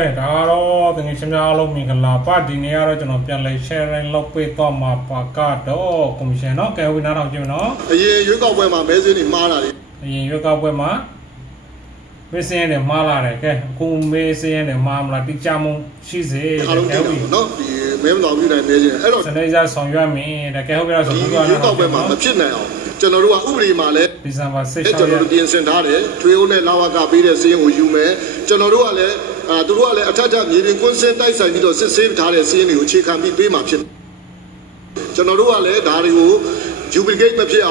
Daro, the Nishimalo Mingala Party near Genopian sharing Lope Toma Pacato, Commissioner, okay, we not have you know. You got where my business in Mala. You got where my Missing the Mala, whom may say and the Mamla Tichamu, she's a not the member of you. And there's a song you mean, the Calvary. You got where my machine now. General Uri Male, December 6th, General Sentare, Twilne Lawaka Bida saying who you may, General Duale Atata, you consent, I said, you same time seeing you, she can be machine. General Dario, Jubilate Mapia,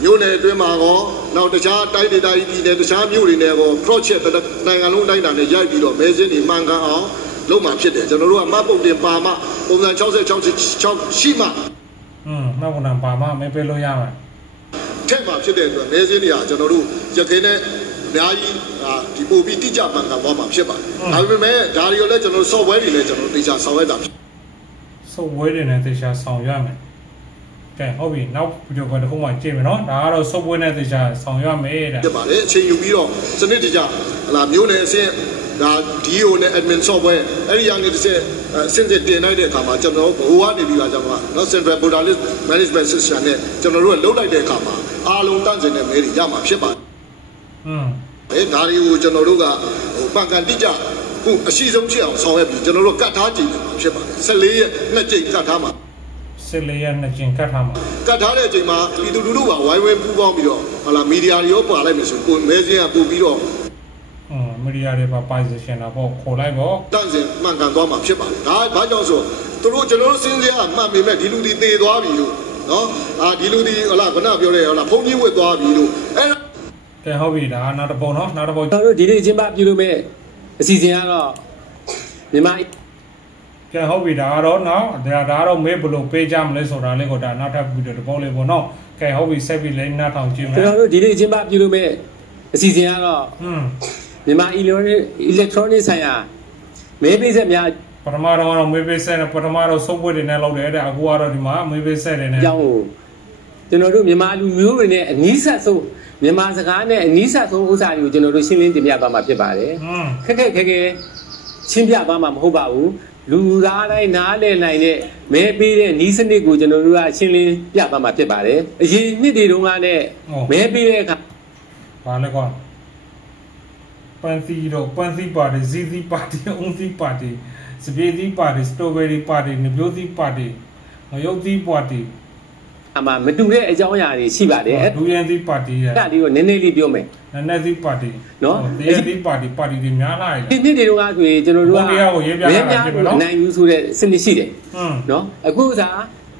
Yone Dremago, now the child died the Sham Urinego, Crochet, the Nangalun and the Yabido, Mazin in Manga, Loma Pit, General Mapo de Pama, Ola Chelsea Shima. Mabuna Pama, maybe Loyama. Tema Chile, Mazinia, General, Jacane, Nai, the movie teacher, Manga, Mama Shepa. I remember Dario Legend, so well in Legend, they shall saw it up. So waiting at the shall sound young. Okay, Hobby, now you're going to hold my team, no? Now, so when at the shall sound young made. The ballet, say you be on, Sanitija, La Mune, say that Dio admin software, every young is since the day night, come out, General, who are the Villajama, not Central Buddhist Management System, General, low like they come out, all long times in the Mary Yama Shepa. Dario General, Bankandija, who she's on jail, so happy, General Kataji, Shepa, Sally, Najin Katama. Silly and Najin Katama. Katara Jima, Lidua, why we move on below, a la media, Yopa, Mezia, Bubiro. Media reparation about Colabo. Dancing, Mankandoma, Shepa. I also, to root General Cynthia, Mammy met Diludi de Dwabi, no? Diludi, Alabana, or a pony with Dwabi. The hobby, not a bonus, not about Jimba, you may see the might. The hobby, I don't know. There are Mabel, pay jamless or a lego that not have with the volleyball. No, can hobby Savvy lane not on Jim. Jimba, you may see the my electronic science. Maybe the Patamaro, maybe send a Patamaro somewhere in Elo, Aguara, maybe said in Yao. The Nodu Yamalu, and Nisa so. Yamazagane and Nisa so who are you, General Shilling, the Yabama Pibare? Keke, Chimbia Bama Hobau, Lurada, Nale, Nine, maybe Nisa Nigu, General Shilling, Yabama Pibare. Ye needed one, maybe a Panagon. Panthi party, ZZ party, Unthi party, Sibidi party, Strawberry party, Beauty party, Mayoti party. I'm a Medure, a Joya, Siba, do party, that you nearly do me. Another party, no, the party, the Yana. It needed to ask me, General, 9 use the Cindy City. No, a good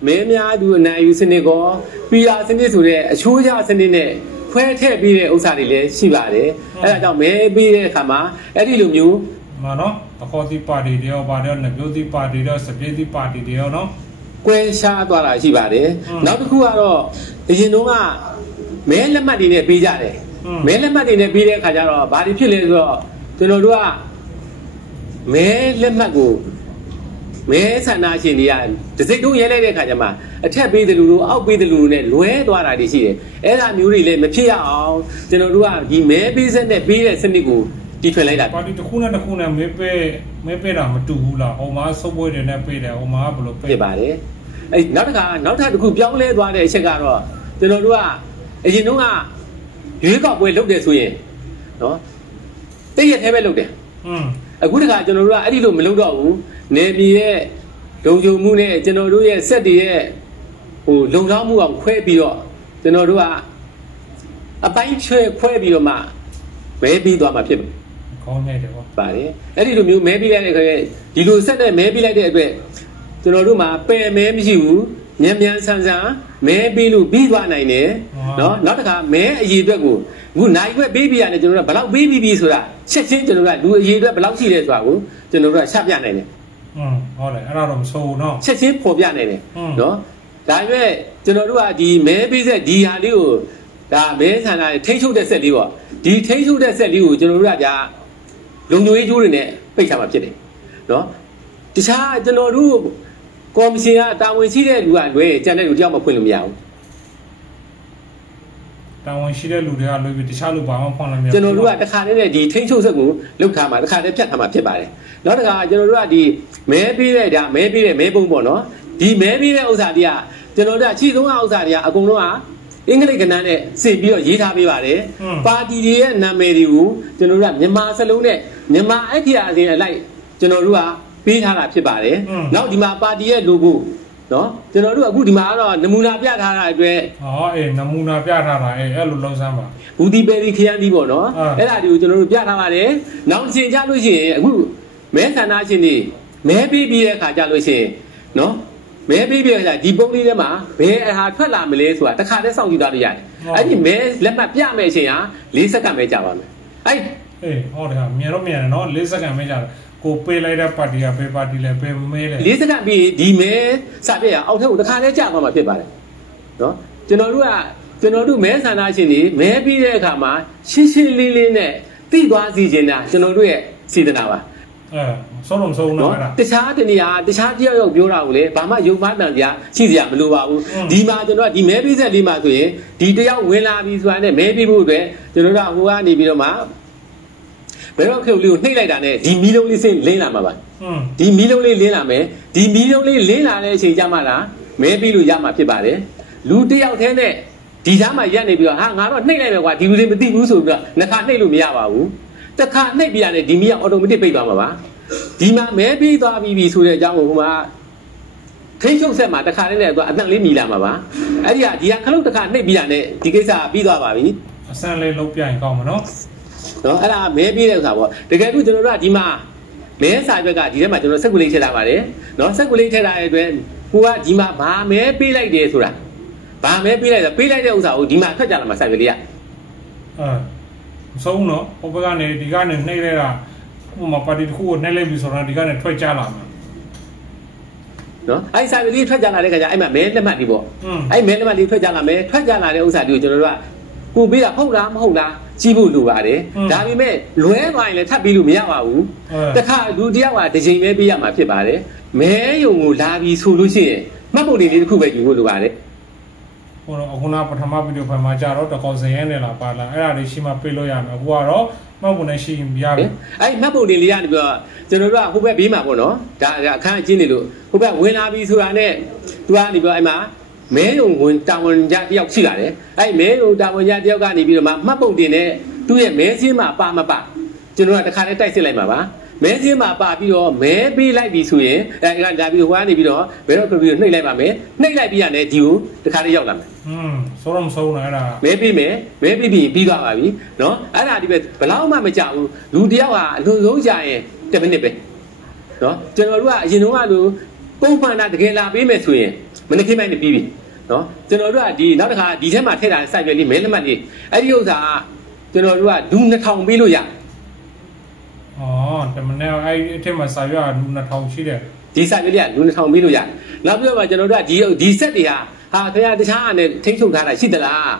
Memia do 9 use in the go, we are sending to the Chuja sending it. Where be the Osari, Sibare, and I may be the Kama, Eddie Lumu. No, a 40 party, the Obadion, the Beauty party, the Beauty party, the no. Where shall I Sibare? Not who are you know, Mele Madine Pijare, Mele Madine Pide Kajaro, Badi Pilezo, Tenodua, Mele Magu, Mesana Chilian, the Sedu Yele Kajama, a tab be the Lulu, I'll be the Lune, where do I see it? And I'm really Machia, Tenodua, he may be sent a beer at Sendigu, different like that. But the Kuna may pay Matula, Oma, so good and I pay the Oma Ablo pay. Not had to cook young lady while they check out. Tenodua, as you know, you got well look this way. No, they have a look there. A good guy, General, I didn't know. Nebi, don't you moon it, General, said the air. Oh, don't know of Quabio, General. A bite tray Quabio ma. Maybe do my people. Call me the body. I didn't know maybe like a you said that maybe like that. General, pay maybe you, Yamian Sansa, maybe you be one I no, not a may a year ago. Good night, baby and a general, but baby be so that. Check it, General, do a year, but I'll see it. General Shapian. All right, around so no. Check it for Piane. No, that way, General, the maybe the Dialu, that may and I take you the Seliva. The take you the Selu, General Raja. Don't you eat in it? Pick up a kitty. No, the child, General, come see that we see that one way, General Yama Pulum Yow. တာဝန်ရှိတဲ့လူတွေကလွယ်ပြီးတခြားလူဘာမှဖွင့်လို့မရဘူးကျွန်တော်တို့ကတစ်ခါတည်းနဲ့ဒီထိန်းချုပ်ဆက်ကိုလုတ်ထားမှာတစ်ခါတည်းဖြတ်ထားမှာဖြစ်ပါတယ်နောက်တစ်ခါကျွန်တော်တို့ကဒီမဲပေးတဲ့ဒါမဲပေးတဲ့မဲပုံပေါ့နော်ဒီမဲပေးတဲ့ဥစ္စာတွေကကျွန်တော်တို့ကခြေသုံးဥစ္စာတွေကအကုန်လုံးကအင်္ဂလိပ်ကဏ္ဍနဲ့စစ်ပြီးတော့ရေးထားပေးပါတယ်ပါတီတွေရဲ့နာမည်တွေကိုကျွန်တော်တို့ကမြန်မာစလုံးနဲ့မြန်မာအက္ခရာအစဉ်အလိုက်ကျွန်တော်တို့ကပေးထားတာဖြစ်ပါတယ်နောက်ဒီမှာပါတီရဲ့ logo နော်ကျွန်တော်တို့အခုဒီမှာကတော့နမူနာပြထားတာအတွက်နမူနာပြထားတာအဲ့လိုလုံးစမ်းပါဘူးဒီပယ်ရီခရမ်းဒီပေါ့နော်အဲ့ဒါတွေကိုကျွန်တော်တို့ပြထားပါတယ်နောက်တစ်ချိန်ကြလို့ရှိရင်အခုမဲဆန္ဒရှင်တွေမဲပေးပြီးတဲ့အခါကြလို့ရှိရင်နော်မဲပေးပြီးတဲ့အခါဒီပုံလေးထဲမှာဘယ်အဟာထွက်လာမလဲဆိုတာတစ်ခါတည်းစောင့်ကြည့်သွားလို့ရတယ်အဲ့ဒီမဲလက်မှတ်ပြမယ်အချိန်ဟာ4စက္ကန့်ပဲကြာပါမယ်ဟုတ်တယ်မြန်တော့မြန်တယ်နော်4စက္ကန့်ပဲကြာတယ်ကိုပေးလိုက်တဲ့ပါတီကဘယ်ပါတီလဲဘယ်မဲလဲ4စက္ကန့်ပြီးဒီမဲစပြရအောက်ထက်ကိုတစ်ခါတည်းကြာသွားမှာဖြစ်ပါတယ်နော်ကျွန်တော်တို့မဲဆန္ဒရှင်တွေမဲပြီးတဲ့အခါမှာရှင်းရှင်းလင်းလင်းနဲ့သိသွားစီခြင်းတာကျွန်တော်တို့ရဲ့စေတနာပါဆုံးတော့ဆုံးတော့တခြားတနေရာတခြားတယောက်ပြောတာကိုလေဘာမှယုံမှန်းတန်တရားရှိစရာမလိုပါဘူးဒီမှာကျွန်တော်ကဒီမဲပေးဆက်လေးမှာဆိုရင်ဒီတယောက်ဝင်လာပြီဆိုတာနဲ့မဲပေးဖို့အတွက်ကျွန်တော်တို့ကဟိုကနေပြီးတော့မှဘယ်တော့ခေတ်လေးကိုနှိပ်လိုက်တာနဲ့ဒီမီးလုံးလေးစင်းလင်းလာမှာပါဒီမီးလုံးလေးလင်းလာမယ်ဒီမီးလုံးလေးလင်းလာတဲ့အချိန်ကျမှလားမဲပေးလို့ရမှာဖြစ်ပါတယ်လူတယောက်တည်းနဲ့ဒီသားမှာရက်နေပြီးတော့ဟာငါတော့နှိပ်လိုက်မယ်ကွာဒီလူတွေမသိဘူးဆိုပြီးတော့နှစ်ခါနှိပ်လို့မရပါဘူးတစ်ခါနှိပ်ပြရတယ်ဒီမီးကအော်တိုမက်တစ်ပိတ်သွားမှာပါဒီမှာမဲပြီးသွားပြီဆိုတဲ့အကြောင်းကိုဟိုမှာထိန်းချုပ်ဆက်မှာတစ်ခါလေးနဲ့သူကအတန့်လေးမြည်လာမှာပါအဲ့ဒီကခလုတ်တစ်ခါနှိပ်ပြီးရတယ်ဒီကိစ္စပြီးသွားပါပြီအဆန်လေးလုံးပြရင်ကောင်းမှာနော်အဲ့ဒါမဲပြီးတဲ့ဥစ္စာပေါ့တကယ်လို့ကျွန်တော်တို့ကဒီမှာမဲစာရွက်ကဒီထဲမှာကျွန်တော်စက်ကူလေးထည့်ထားပါတယ်နော်စက်ကူလေးထည့်ထားတဲ့အတွက်ကိုကဒီမှာဘာမဲပေးလိုက်တယ်ဆိုတာဘာမဲပေးလိုက်တာပေးလိုက်တဲ့ဥစ္စာကိုဒီမှာထွက်ကြလာမှာစက်ကူလေးကဆုံးနော်ဟိုဘက်ကနေဒီကနေနှိပ်လိုက်တာဟိုမှာပါတီတစ်ခုကိုနှိပ်လိုက်ပြီဆိုတော့ဒီကနေထွက်ကြလာမှာနော်အဲ့စာလေးထွက်ကြလာတဲ့ခါကျအဲ့မှာမဲလက်မှတ်ဒီပေါ့အဲ့မဲလက်မှတ်လေးထွက်ကြလာမယ်ထွက်ကြလာတဲ့ဥစ္စာတွေကိုကျွန်တော်တို့ကကိုပေးတာဟုတ်လားမဟုတ်လားကြည့်ဖို့လိုပါတယ်ဒါပေမဲ့လွဲသွားရင်လည်းထပ်ပြီးလို့မရပါဘူးတခါလူတယောက်ကတစ်ချိန်ပဲပေးရမှာဖြစ်ပါတယ်မဲယုံကိုလာပြီးဆိုလို့ရှိရင်မှတ်ပုံလေးတစ်ခုပဲယူဖို့လိုပါတယ်ဟိုတော့အခုနပထမဗီဒီယိုဖိုင်မှာကြာတော့တကောစရဲနဲ့လာပါလာအဲ့ဒါလေးရှိမှပေးလို့ရမယ်အခုကတော့မှတ်ပုံနဲ့ရှိရင်ရပြီအဲ့မှတ်ပုံလေးကနေပြီးတော့ကျွန်တော်တို့ကဟိုဘက်ဘေးမှာပေါ့နော်ဒါအခန်းအကျင်းနေလို့ဟိုဘက်ဝင်လာပြီဆိုတာနဲ့သူကနေပြီးတော့အဲ့မှာမဲယုံဝင်တာဝန်ကြတယောက်ရှိလာတယ်အဲ့မဲယုံတာဝန်ကြတယောက်ကနေပြီးတော့မှတ်ပုံတင်တဲ့သူ့ရဲ့မဲစင်းမှာပါမပါကျွန်တော်ကတခါတည်းတိုက်စစ်လိုက်မှာပါမဲစင်းမှာပါပြီးတော့မဲပေးလိုက်ပြီဆိုရင်အဲ့ကဒါပြီးဟိုကနေပြီးတော့ဘယ်တော့ပြီးနှိပ်လိုက်ပါမယ်နှိပ်လိုက်ပြီးရတယ်ဒီကိုတခါတည်းရောက်လာမယ်ဆိုတော့မဆုံးတော့အဲ့ဒါမဲပေးမယ်မဲပေးပြီးပြီးသွားပါပြီနော်အဲ့ဒါဒီပဲဘယ်တော့မှမကြောက်ဘူးလူတယောက်ကအလွန်ဆုံးကြာရင်10မိနစ်ပဲနော်ကျွန်တော်တို့ကအရင်တုန်းကလိုပုံမှန်တာတကယ်လာပေးမယ်ဆိုရင်မနေ့ကမှနေပြီးပြီနော်ကျွန်တော်တို့ကဒီနောက်တစ်ခါဒီထဲမှာထည့်ထားတဲ့ site ပဲလေးမဲလက်မှတ်လေးအဲ့ဒီဥစ္စာကကျွန်တော်တို့ကလူ2000ပေးလို့ရတမန်နဲ့အဲ့အထက်မှာစာရွက်လူ2000ရှိတယ်ဒီ site လေးကလူ2000ပေးလို့ရနောက်ပြီးတော့ကျွန်တော်တို့ကဒီ set တွေဟာခင်ဗျာတခြားအနေနဲ့ထိန်းချုပ်ထားတာရှိသလား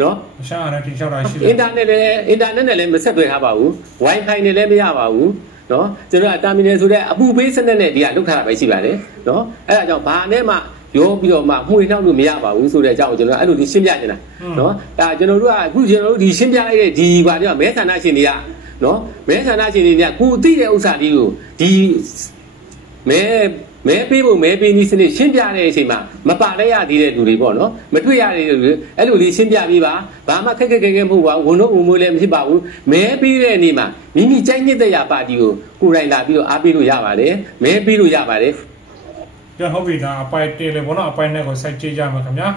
နော်တခြားအနေနဲ့ထိန်းချုပ်တာရှိတယ်အင်တာနက်နဲ့လည်းမဆက်သွယ်ထားပါဘူး wifi နဲ့လည်းမရပါဘူးနော်ကျွန်တော်က terminal ဆိုတဲ့အပူပေးစနစ်နဲ့ဒီကလောက်ထားတာပဲရှိပါတယ်နော်အဲ့ဒါကြောင့်ဘာနဲ့မှရောပြီးတော့မှမှုနှောက်လို့မရပါဘူးဆိုတဲ့အကြောင်းကိုကျွန်တော်အဲ့လိုဒီရှင်းပြနေတာနော်ဒါကျွန်တော်တို့ကအခုကျွန်တော်တို့ဒီရှင်းပြလိုက်တဲ့ဒီဘာပြောမဲဆန္ဒရှင်တွေကနော်မဲဆန္ဒရှင်တွေကကိုသိတဲ့ဥစ္စာလေးကိုဒီမဲပေးဖို့မဲပေးနည်းစနစ်ရှင်းပြတဲ့အချိန်မှာမပါလိုက်ရသေးတဲ့လူတွေပေါ့နော်မတွေ့ရတဲ့လူတွေအဲ့လိုလေးရှင်းပြပြီးပါဘာမှခက်ခဲမဟုတ်ပါဘူးဝန်တော့ဝန်မိုးလည်းမရှိပါဘူးမဲပေးတဲ့နေ့မှာမိမိကြိုက်တဲ့ရပါတီကိုကိုယ်တိုင်လာပြီးတော့အားပေးလို့ရပါတယ်မဲပေးလို့ရပါတယ်ဟုတ်ပြီဒါအပိုင်တေလေဘောနော်အပိုင်နဲ့ကိုစိုက်ကြည့်ကြမှာခင်ဗျာ